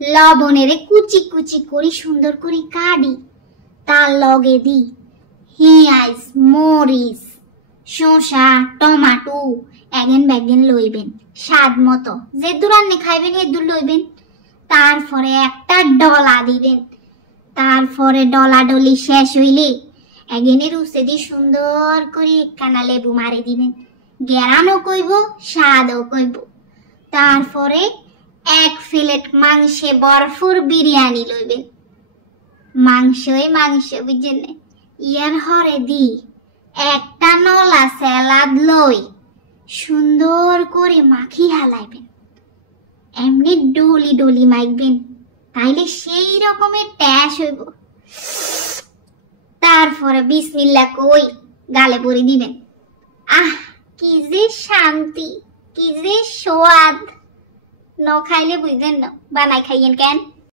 লবণের কুচি কুচি করি সুন্দর করে কাটি, তার লগে দি পেঁয়াজ, মরিচ, শসা, টমাটো এগেন ব্যাগেন লইবেন, স্বাদ মতো যে দূরান্নে খাইবেন এ দূর লইবেন। তারপরে একটা ডলা দিবেন, তারপরে ডলা ডলি শেষ হইলে এগেনের উসে দিয়ে সুন্দর করে একখানা লেবু মারি দিবেন, গেরানো কইব স্বাদও কইব। তারপরে এক প্লেট মাংসে বরফুর বিরিয়ানি লইবেন, মাংসই মাংস বুঝছেন, ইয়ার হরে দি একটা নলা স্যালাড লই সুন্দর করে মাখি হালাইবেন, এমনি ডলি ডলি মাখবেন, তাইলে সেই রকমের ট্যাস হইব। তারপরে বিসমিল্লাহ কই গালে পরি দিবেন। আহ কি যে শান্তি, কি যে স্বাদ, ন খাইলে বুঝলেন না, বানাই খাইয়েন কেন।